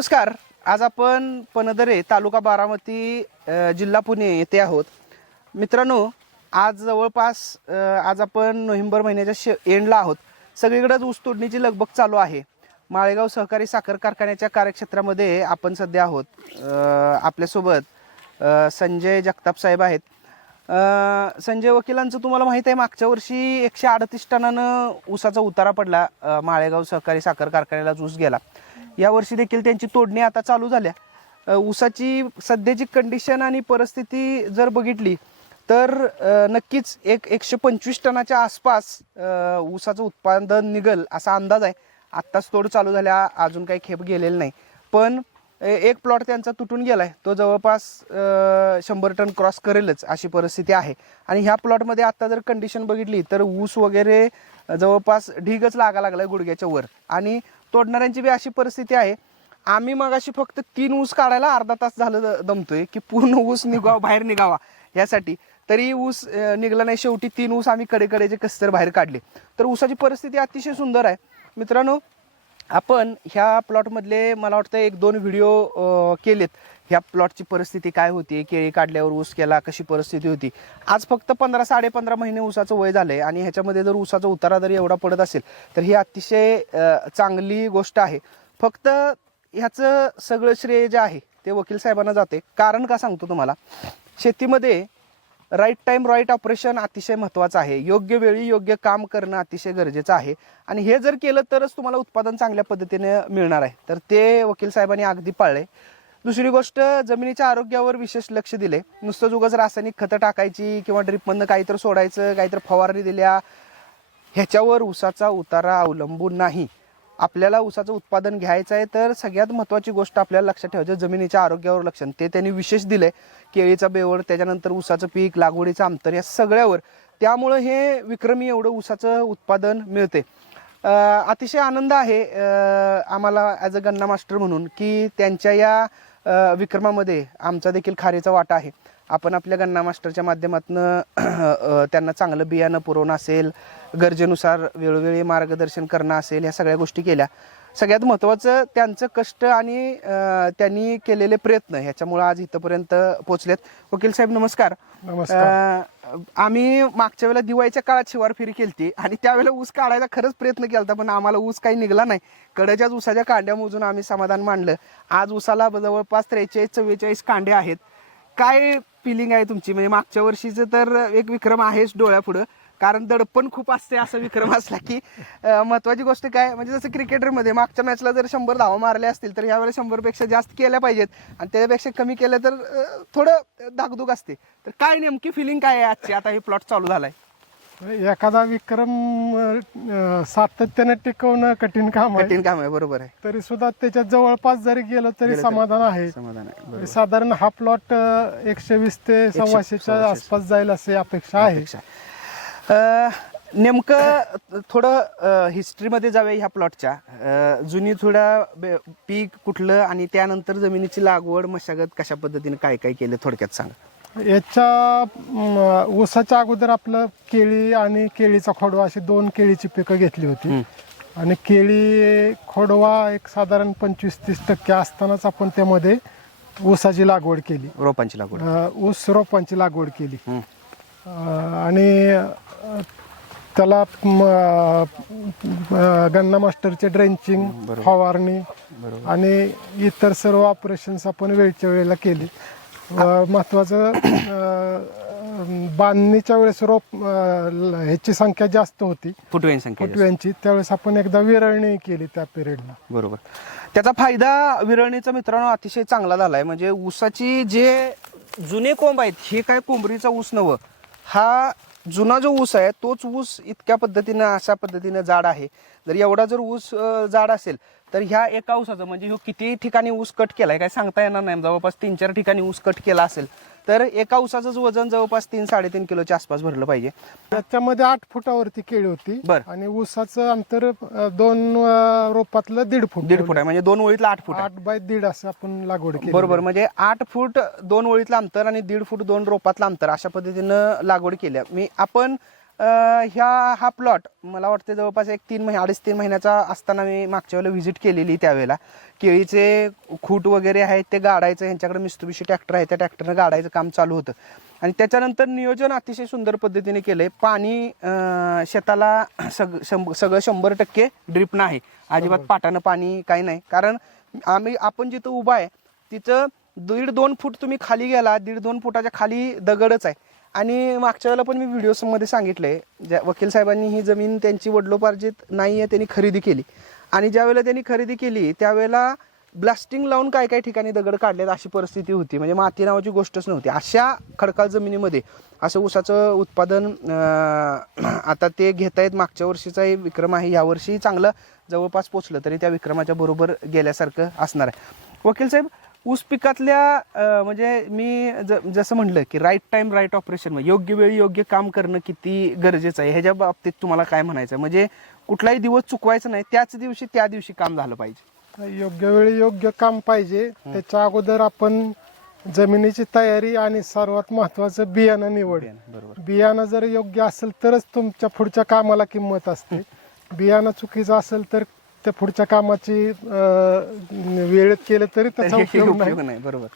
नमस्कार. आज आपण पनदरे तालुका बारामती जिल्हा पुणे येथे आहोत. मित्रांनो आज जवळपास आज आपण नोव्हेंबर महिन्याच्या शे एंडला आहोत. सगळीकडेच ऊस तोडणीची लगबग चालू आहे. माळेगाव सहकारी साखर कारखान्याच्या कार्यक्षेत्रामध्ये आपण सध्या आहोत. आपल्यासोबत संजय जगताप साहेब आहेत. संजय वकिलांचं तुम्हाला माहीत आहे मागच्या वर्षी एकशे अडतीस टनानं ऊसाचा उतारा पडला. माळेगाव सहकारी साखर कारखान्याला ऊस गेला. यावर्षी देखील त्यांची तोडणी आता चालू झाल्या. ऊसाची सध्याची कंडिशन आणि परिस्थिती जर बघितली तर नक्कीच एक एकशे पंचवीस टनाच्या आसपास ऊसाचं उत्पादन निघल असा अंदाज आहे. आत्ताच तोड चालू झाल्या अजून काही खेप गेलेलं नाही. पण एक प्लॉट त्यांचा तुटून गेलाय. तो जवळपास शंभर टन क्रॉस करेलच अशी परिस्थिती आहे. आणि ह्या प्लॉटमध्ये आता जर कंडिशन बघितली तर ऊस वगैरे जवळपास ढीगच लागा लागलाय गुडघ्याच्या वर. आणि तोडणाऱ्यांची बी अशी परिस्थिती आहे. आम्ही मगाशी फक्त तीन ऊस काढायला अर्धा तास झालं दमतोय की पूर्ण ऊस निघावा बाहेर निघावा यासाठी. तरी ऊस निघला नाही. शेवटी तीन ऊस आम्ही कडेकडेचे कसतर बाहेर काढले. तर ऊसाची परिस्थिती अतिशय सुंदर आहे. मित्रांनो आपण ह्या प्लॉटमधले मला वाटतं एक दोन व्हिडिओ केलेत. ह्या प्लॉटची परिस्थिती काय होती? केळी काढल्यावर ऊस केला कशी परिस्थिती होती? आज फक्त पंधरा साडेपंधरा महिने ऊसाचं वय झालंय आणि ह्याच्यामध्ये जर ऊसाचा उतारा जर एवढा पडत असेल तर ही अतिशय चांगली गोष्ट आहे. फक्त ह्याचं सगळं श्रेय जे आहे ते वकील साहेबांना जाते. कारण का सांगतो तुम्हाला? शेतीमध्ये राईट टाईम राईट ऑपरेशन अतिशय महत्त्वाचं आहे. योग्य वेळी योग्य काम करणं अतिशय गरजेचं आहे. आणि हे जर केलं तरच तुम्हाला उत्पादन चांगल्या पद्धतीने मिळणार आहे. तर ते वकील साहेबांनी अगदी पाळले दुसरी गोष्ट जमिनीच्या आरोग्यावर विशेष लक्ष दिले. नुसतं उगाच रासायनिक खतं टाकायची किंवा ड्रिपमधनं काहीतरी सोडायचं काहीतरी फवारणी दिल्या. ह्याच्यावर ऊसाचा उतारा अवलंबून नाही. आपल्याला ऊसाचं उत्पादन घ्यायचं आहे तर सगळ्यात महत्त्वाची गोष्ट आपल्याला लक्षात ठेवायची जमिनीच्या आरोग्यावर लक्ष. ते त्यांनी विशेष दिलंय केळीचा बेवड त्याच्यानंतर ऊसाचं पीक लागवडीचं अंतर या सगळ्यावर. त्यामुळं हे विक्रमी एवढं ऊसाचं उत्पादन मिळते. अतिशय आनंद आहे आम्हाला ॲज अ गन्ना मास्टर म्हणून की त्यांच्या या विक्रमामध्ये आमचा देखील खारीचा वाटा आहे. आपण आपल्या गन्ना मास्टरच्या माध्यमातून त्यांना चांगलं बियाणं पुरवणं असेल गरजेनुसार वेळोवेळी मार्गदर्शन करणं असेल ह्या सगळ्या गोष्टी केल्या. सगळ्यात महत्त्वाचं त्यांचं कष्ट आणि त्यांनी केलेले प्रयत्न ह्याच्यामुळं आज इथंपर्यंत पोहोचलेत. वकील साहेब नमस्कार. आम्ही मागच्या वेळेला दिवाळीच्या काळात शिवार फेरी केलती आणि त्यावेळेला ऊस काढायचा खरंच प्रयत्न केला पण आम्हाला ऊस काही निघला नाही. कड्याच्याच ऊसाच्या कांड्या मोजून आम्ही समाधान मांडलं. आज ऊसाला जवळपास त्रेचाळीस चव्वेचाळीस कांडे आहेत. काय फिलिंग आहे तुमची? म्हणजे मागच्या वर्षीचं तर एक विक्रम आहेच डोळ्यापुढं. कारण दडपण खूप असते असा विक्रम असला की महत्वाची गोष्ट काय म्हणजे जसं क्रिकेटरमध्ये मागच्या मॅचला जर शंभर धावा मारल्या असतील तर यावेळेस शंभरपेक्षा जास्त केल्या पाहिजेत. आणि त्याच्यापेक्षा कमी केल्या तर थोडं धाकधूक असते. तर काय नेमकी फिलिंग काय आहे आजची? आता हे प्लॉट चालू झालाय. एखादा विक्रम सातत्याने टिकवणं कठीण काम आहे. कठीण काम आहे बरोबर आहे. तरी सुद्धा त्याच्या जवळपास जरी गेलं तरी समाधान आहे. समाधान आहे साधारण हा प्लॉट एकशे वीस ते सव्वाशेच्या सव्वाशे. आसपास जाईल असे अपेक्षा आहे. नेमकं थोडं हिस्ट्रीमध्ये जाऊया ह्या प्लॉटच्या जुनी थोडं पीक कुठलं आणि त्यानंतर जमिनीची लागवड मशागत कशा पद्धतीने काय काय केलं थोडक्यात सांगा. याच्या ऊसाच्या अगोदर आपलं केळी आणि केळीचा खोडवा अशी दोन केळीची पिकं घेतली होती. आणि केळी खोडवा एक साधारण पंचवीस तीस टक्के असतानाच आपण त्यामध्ये ऊसाची लागवड केली. रोपांची लागवड. ऊस रोपांची लागवड केली. आणि त्याला गन्ना मास्टरचे ड्रेंचिंग फवारणी आणि इतर सर्व ऑपरेशन्स आपण वेळच्या वेळेला केली. महत्वाचं बांधणीच्या वेळेस रोप ह्याची संख्या जास्त होती. फुटव्यांची त्यावेळेस आपण एकदा विरळणी केली त्या पिरियडला. बरोबर. त्याचा फायदा विरळणीचा मित्रांनो अतिशय चांगला झालाय. म्हणजे ऊसाची जे जुने कोंब आहेत हे काय कोंबरीचा ऊस नवं हा जुना जो ऊस आहे तोच ऊस इतक्या पद्धतीनं अशा पद्धतीनं जाड आहे. जर एवढा जर ऊस जाड असेल तर ह्या एका ऊसाचं म्हणजे ह्यो किती ठिकाणी ऊस कट केला आहे काय सांगता येणार नाही. जवळपास तीन चार ठिकाणी ऊस कट केला असेल तर एका ऊसाचं वजन जवळपास तीन साडेतीन किलोच्या आसपास भरलं पाहिजे. त्याच्यामध्ये आठ फुटावरती केळी होती बर. आणि ऊसाचं अंतर अ, दोन अ, रोपातलं दीड फूट. दीड फूट आहे म्हणजे दोन ओळीतला आठ फूट आहे. आठ बाय दीड असं आपण लागवड केली. बरोबर म्हणजे आठ फूट दोन ओळीतलं अंतर आणि दीड फूट दोन रोपातलं अंतर अशा पद्धतीनं लागवड केल्या. मी आपण ह्या हा प्लॉट मला वाटतं जवळपास एक तीन महिने अडीच तीन महिन्याचा असताना मी मागच्या वेळेला व्हिजिट केलेली त्यावेळेला. केळीचे खूट वगैरे आहेत ते गाडायचं यांच्याकडे मिस्तुबिशी ट्रॅक्टर आहे त्या ट्रॅक्टरनं गाडायचं काम चालू होतं. आणि त्याच्यानंतर नियोजन अतिशय सुंदर पद्धतीने केलंय. पाणी अं, शेताला सग शंभ- सगळं शंभर टक्के ड्रिपनं आहे अजिबात पाटानं पाणी काही नाही. कारण आम्ही आपण जिथं उभा आहे तिथं दीड दोन फूट तुम्ही खाली गेला दीड दोन फुटाच्या खाली दगडच आहे. आणि मागच्या वेळेला पण मी व्हिडिओमध्ये आहे ज्या वकील साहेबांनी ही जमीन त्यांची वडलोपार्जित नाही आहे त्यांनी खरेदी केली. आणि ज्यावेळेला त्यांनी खरेदी केली त्यावेळेला ब्लास्टिंग लावून काय काय ठिकाणी दगड काढलेत अशी परिस्थिती होती. म्हणजे माती नावाची गोष्टच नव्हती. अशा खडकाळ जमिनीमध्ये असं ऊसाचं उत्पादन आता ते घेत आहेत मागच्या वर्षीचाही विक्रम आहे. यावर्षी चांगलं जवळपास पोचलं तरी त्या विक्रमाच्या बरोबर गेल्यासारखं असणार आहे. वकील साहेब ऊस पिकातल्या म्हणजे मी ज- जसं म्हणलं की राईट टाइम राईट ऑपरेशन योग्य वेळी योग्य काम करणं किती गरजेचं आहे? ह्याच्या बाबतीत तुम्हाला काय म्हणायचं आहे? म्हणजे कुठलाही दिवस चुकवायचं नाही त्याच दिवशी त्या दिवशी काम झालं पाहिजे. योग्य वेळी योग्य काम पाहिजे. त्याच्या अगोदर आपण जमिनीची तयारी आणि सर्वात महत्वाचं बियाणं निवड. बरोबर. बियाणं जर योग्य असेल तरच तुमच्या पुढच्या कामाला किंमत असते. बियाणं चुकीचं असेल तर त्या पुढच्या कामाची अं, वेळेत केलं तरी त्याचा उपयोग नाही उपयोग नाही. बरोबर.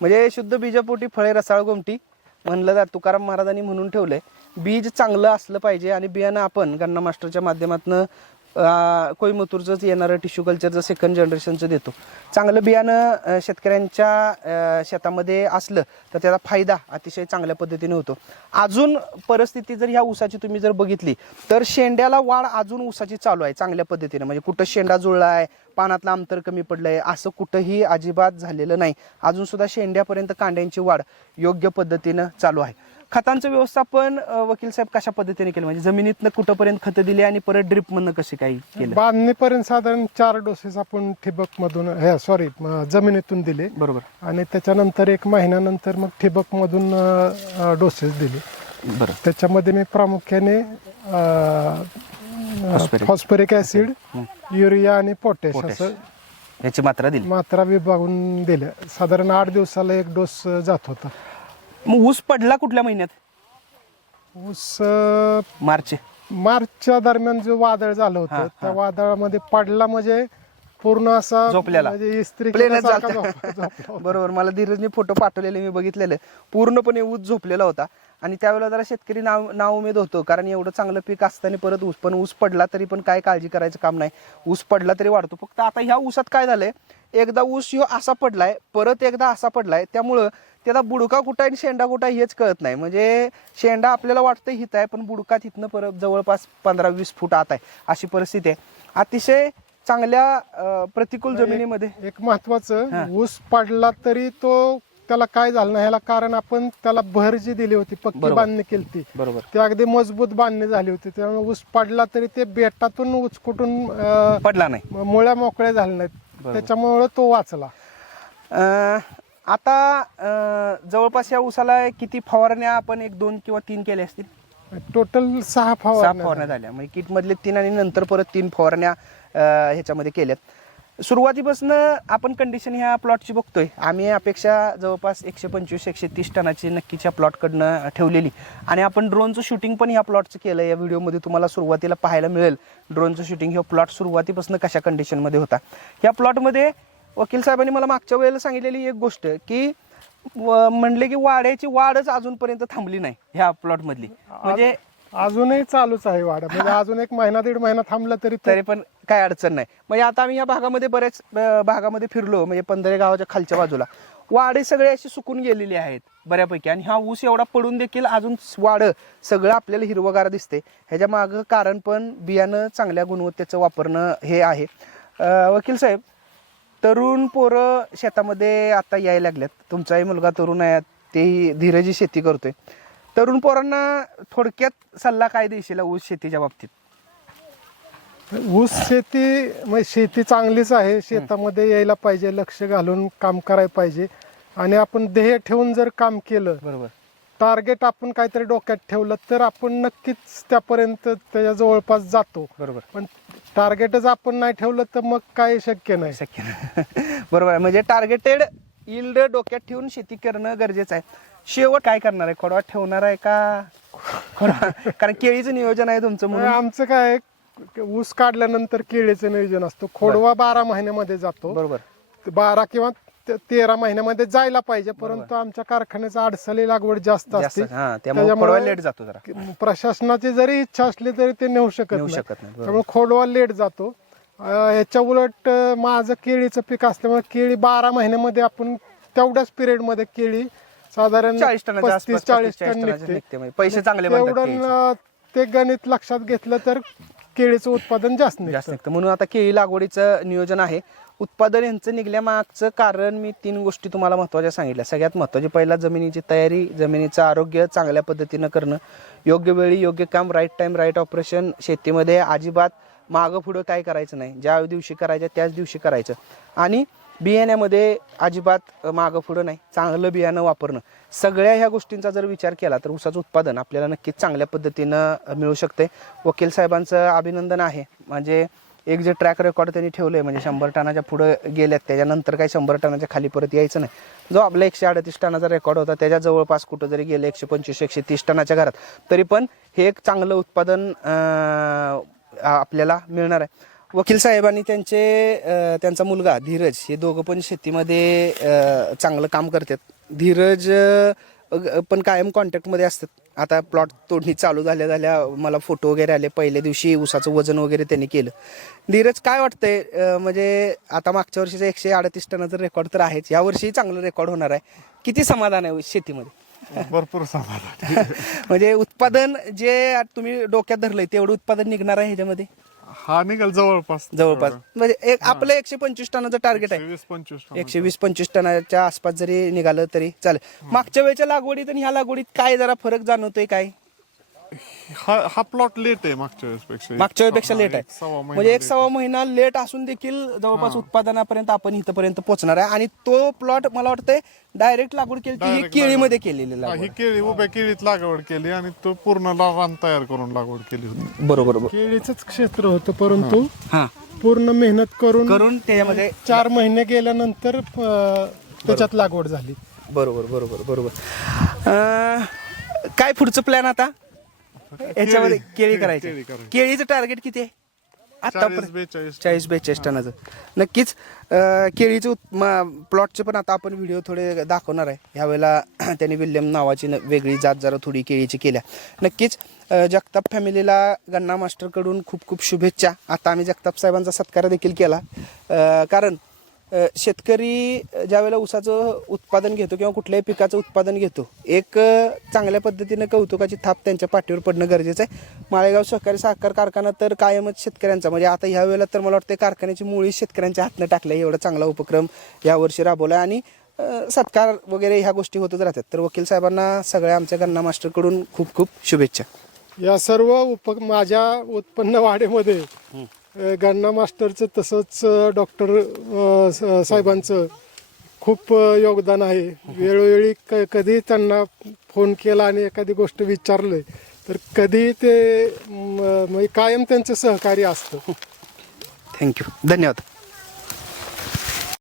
म्हणजे शुद्ध बीजापोटी फळे रसाळ गोमटी म्हणलं जात तुकाराम महाराजांनी म्हणून ठेवलंय. बीज चांगलं असलं पाहिजे आणि बियाणं आपण गन्ना मास्टरच्या माध्यमातून कोईमतूरचंच येणारं टिश्यू कल्चरचं सेकंड जनरेशनचं देतो. चांगलं बियाणं शेतकऱ्यांच्या शेतामध्ये असलं तर त्याचा फायदा अतिशय चांगल्या पद्धतीने होतो. अजून परिस्थिती जर ह्या ऊसाची तुम्ही जर बघितली तर शेंड्याला वाढ अजून ऊसाची चालू आहे चांगल्या पद्धतीने. म्हणजे कुठं शेंडा जुळला आहे पानातलं अंतर कमी पडलं आहे असं कुठंही अजिबात झालेलं नाही. अजूनसुद्धा शेंड्यापर्यंत कांड्यांची वाढ योग्य पद्धतीनं चालू आहे. खतांचं व्यवस्थापन अं, वकील साहेब कशा पद्धतीने केलं? म्हणजे जमिनीतनं कुठंपर्यंत खतं दिली आणि परत ड्रिप मधनं कसे काही केलं? बांधणीपर्यंत साधारण चार डोसेस आपण ठिबक मधून हे सॉरी जमिनीतून दिले. बरोबर. आणि त्याच्यानंतर एक महिन्यानंतर मग ठिबक मधून डोसेस दिले. बरं. त्याच्यामध्ये मी प्रामुख्याने Phosphoric. फॉस्फरिक. ऍसिड युरिया आणि पोटॅश. असं याची मात्रा दिली. मात्रा विभागून दिल्या. साधारण आठ दिवसाला एक डोस जात होता. मग ऊस पडला कुठल्या महिन्यात? ऊस अं, मार्च मार्चच्या दरम्यान जो वादळ झालं हा, होतं त्या वादळामध्ये पडला म्हणजे पूर्ण असा झोपलेला. म्हणजे इस्त्री प्लेनच केल्यासारखा झालता. झोप- झोपला होता. बरोबर मला धीरजने फोटो पाठवलेले मी बघितलेले पूर्णपणे ऊस झोपलेला होता आणि त्यावेळेला जरा शेतकरी नाव नाव उमेद होतो कारण एवढं चांगलं पीक असताना परत ऊस पण ऊस पडला तरी पण काय काळजी करायचं काम नाही ऊस पडला तरी वाढतो फक्त आता ह्या ऊसात काय झालंय एकदा ऊस ह्यो असा पडलाय परत एकदा असा पडलाय त्यामुळं त्याला बुडका कुठं आणि शेंडा कुठं हेच कळत नाही म्हणजे शेंडा आपल्याला वाटतं हित आहे पण बुडका तिथनं परत जवळपास पंधरा वीस फूट आत आहे अशी परिस्थिती आहे अतिशय चांगल्या अं, प्रतिकूल जमिनीमध्ये? एक महत्वाचं ऊस पडला तरी तो त्याला काय झालं नाही ह्याला कारण आपण त्याला भर जी दिली होती पक्की बरोबर. बांधणी केली ती बरोबर. ती अगदी मजबूत बांधणी झाली होती. त्यामुळे ऊस पडला तरी ते बेटातून उचकुटून अं, पडला नाही. मुळ्या मोकळ्या झाल्या नाहीत. त्याच्यामुळे तो वाचला. अं, आता अं, जवळपास या ऊसाला किती फवारण्या आपण एक दोन किंवा तीन केल्या असतील? टोटल सहा सहा फवारण्या फवारण्या झाल्या. म्हणजे किट मधले तीन आणि नंतर परत तीन फवारण्या अं, ह्याच्यामध्ये केल्यात. सुरुवातीपासून आपण कंडिशन ह्या प्लॉटची बघतोय. आम्ही अपेक्षा जवळपास एकशे पंचवीस एकशे तीस टनाची नक्कीच्या प्लॉटकडनं ठेवलेली. आणि आपण ड्रोनचं शूटिंग पण ह्या प्लॉटचं केलं या व्हिडिओमध्ये तुम्हाला सुरुवातीला पाहायला मिळेल. ड्रोनचं शूटिंग ह्या प्लॉट सुरुवातीपासून कशा कंडिशनमध्ये होता. ह्या प्लॉटमध्ये वकील साहेबांनी मला मागच्या वेळेला सांगितलेली एक गोष्ट की म्हणले की वाड्याची वाढच अजूनपर्यंत थांबली नाही ह्या प्लॉट मधली म्हणजे अजूनही चालूच आहे वाडा. म्हणजे अजून एक महिना दीड महिना थांबला तरी तरी पण काय अडचण नाही. म्हणजे आता आम्ही या भागामध्ये बऱ्याच भागामध्ये फिरलो म्हणजे पंधरे गावाच्या खालच्या बाजूला. वाडे सगळे असे सुकून गेलेले आहेत बऱ्यापैकी. आणि हा ऊस एवढा पडून देखील अजून वाड सगळं आपल्याला हिरवगार दिसते. ह्याच्या मागं कारण पण बियाणं चांगल्या गुणवत्तेचं वापरणं हे आहे. वकील साहेब तरुण पोरं शेतामध्ये आता यायला लागल्यात. तुमचाही मुलगा तरुण आहे तेही धीरजी शेती करतोय. तरुण पोरांना थोडक्यात सल्ला काय देशील ऊस शेतीच्या बाबतीत? ऊस शेती म्हणजे शेती चांगलीच आहे. शेतामध्ये यायला पाहिजे लक्ष घालून काम करायला पाहिजे. आणि आपण ध्येय ठेवून जर काम केलं बरोबर. टार्गेट आपण काहीतरी डोक्यात ठेवलं तर आपण नक्कीच त्यापर्यंत त्याच्या जवळपास जातो. बरोबर. पण टार्गेटच आपण नाही ठेवलं तर मग काय शक्य नाही. शक्य नाही. बरोबर आहे. म्हणजे टार्गेटेड इल्ड डोक्यात ठेवून शेती करणं गरजेचं आहे. शेवट काय करणार आहे? खोडवा ठेवणार आहे का? कारण केळीचं नियोजन आहे तुमचं म्हणून. आमचं काय ऊस काढल्यानंतर केळीचं नियोजन असतं. खोडवा बारा महिन्यामध्ये जातो. बरोबर. बारा किंवा ते- तेरा महिन्यामध्ये जायला पाहिजे परंतु आमच्या कारखान्याचा अडसली लागवड जास्त जास्त असते. हा त्यामुळे खोडवा लेट जातो जरा. की प्रशासनाची जरी इच्छा असली तरी ते नेऊ शकत नेऊ नाही. शकत नाही बरोबर. त्यामुळे खोडवा लेट जातो. अं, याच्या उलट अं, माझं केळीचं पीक असल्यामुळे केळी बारा महिन्यामध्ये आपण तेवढ्याच पिरियडमध्ये केळी साधारण चाळीस टनाच्या आसपास पस्तीस चाळीस टन टनाच्या निघते. निघते. म्हणजे पैसे चांगले बनतात तेवढं केळीचे. अं, ते गणित लक्षात घेतलं तर केळीचं उत्पादन जास्त जास्त निघतं. म्हणून आता केळी लागवडीचं नियोजन आहे. उत्पादन यांचं निघल्यामागचं कारण मी तीन गोष्टी तुम्हाला महत्त्वाच्या सांगितल्या. सगळ्यात महत्त्वाची पहिला जमिनीची तयारी जमिनीचं आरोग्य चांगल्या पद्धतीनं करणं. योग्य वेळी योग्य काम राईट टाईम राईट ऑपरेशन शेतीमध्ये अजिबात मागं पुढं काय करायचं नाही. ज्या दिवशी करायचं त्याच दिवशी करायचं. आणि बियाण्यामध्ये अजिबात मागं पुढं नाही. चांगलं बियाणं वापरणं. सगळ्या ह्या गोष्टींचा जर विचार केला तर ऊसाचं उत्पादन आपल्याला नक्कीच चांगल्या पद्धतीनं मिळू शकते. वकील साहेबांचं अभिनंदन आहे. म्हणजे एक जे ट्रॅक रेकॉर्ड त्यांनी ठेवलं आहे म्हणजे शंभर टनाच्या पुढं गेल्यात त्याच्यानंतर काही शंभर टनाच्या खाली परत यायचं नाही. जो आपला एकशे अडतीस टनाचा रेकॉर्ड होता त्याच्या जवळपास कुठं जरी गेलं एकशे पंचवीस एकशे तीस टनाच्या घरात. तरी पण हे एक चांगलं उत्पादन आपल्याला मिळणार आहे. वकील साहेबांनी त्यांचे अं, त्यांचा मुलगा धीरज हे दोघं पण शेतीमध्ये अं, चांगलं काम करतात. धीरज अं, पण कायम कॉन्टॅक्टमध्ये असतात. आता प्लॉट तोडणी चालू झाल्या झाल्या मला फोटो वगैरे आले. पहिल्या दिवशी ऊसाचं वजन वगैरे त्यांनी केलं. धीरज काय वाटतंय? अं, म्हणजे आता मागच्या वर्षीचं एकशे अडतीस टनाचं रेकॉर्ड तर आहेच. या वर्षी चांगलं रेकॉर्ड होणार आहे. किती समाधान आहे शेतीमध्ये? भरपूर समाधान. म्हणजे उत्पादन जे तुम्ही डोक्यात धरलंय तेवढं उत्पादन निघणार आहे ह्याच्यामध्ये? हा निघाल जवळपास जवळपास. म्हणजे एक आपलं एकशे पंचवीस टनाचं टार्गेट आहे. वीस पंचवीस टन. एकशे वीस पंचवीस टनाच्या आसपास जरी निघालं तरी चालेल. मागच्या वेळेच्या लागवडीत आणि ह्या लागवडीत काय जरा फरक जाणवतोय काय? हा हा प्लॉट लेट आहे मागच्या वेळेस पेक्षा मागच्या वेळेपेक्षा लेट एक आहे. सव्वा महिना म्हणजे एक late सव्वा महिना लेट असून देखील जवळपास उत्पादनापर्यंत आपण इथपर्यंत पोहोचणार आहे. आणि तो प्लॉट मला वाटतंय डायरेक्ट लागवड केली ती ही Direct केळीमध्ये केलेली हा, लागवड. ही केळी उभ्या केळीत लागवड केली आणि तो पूर्ण ला- रान तयार करून लागवड केली होती. बरोबर बरोबर. केळीचंच क्षेत्र होतं परंतु हा. पूर्ण मेहनत करून करून त्याच्यामध्ये चार महिने गेल्यानंतर अं, त्याच्यात लागवड झाली. बरोबर बरोबर बरोबर. अं, काय पुढचं प्लॅन आता? याच्यामध्ये केळी करायची. केळी करायची. केळीचं टार्गेट किती आहे? बेचाळीस. चाळीस बेचाळीस टनाचं. नक्कीच केळीचं प्लॉटचे पण आता आपण व्हिडिओ थोडे दाखवणार आहे. ह्यावेळेला त्यांनी विल्यम नावाची वेगळी जात जरा थोडी केळीची केल्या. नक्कीच जगताप फॅमिलीला गन्ना मास्टरकडून खूप खूप शुभेच्छा. आता आम्ही जगताप साहेबांचा सत्कार देखील केला. कारण शेतकरी ज्या वेळेला ऊसाचं उत्पादन घेतो किंवा कुठल्याही पिकाचं उत्पादन घेतो एक चांगल्या पद्धतीनं कौतुकाची थाप त्यांच्या पाठीवर पडणं गरजेचं आहे. माळेगाव सहकारी साखर कारखाना तर कायमच शेतकऱ्यांचा म्हणजे आता ह्या वेळेला तर मला वाटतं कारखान्याची मुळी शेतकऱ्यांच्या हातनं टाकल्या एवढा चांगला उपक्रम यावर्षी राबवला आणि सत्कार वगैरे ह्या गोष्टी होतच राहतात. तर वकील साहेबांना सगळ्या आमच्या गन्ना मास्टरकडून खूप खूप शुभेच्छा. या सर्व उप माझ्या उत्पन्न वाढीमध्ये अ, मास्टरचं तसंच डॉक्टर साहेबांचं खूप योगदान आहे. वेळोवेळी क कधी त्यांना फोन केला आणि एखादी गोष्ट विचारलं तर कधी ते म्हणजे कायम त्यांचं सहकार्य असतं. थँक्यू धन्यवाद.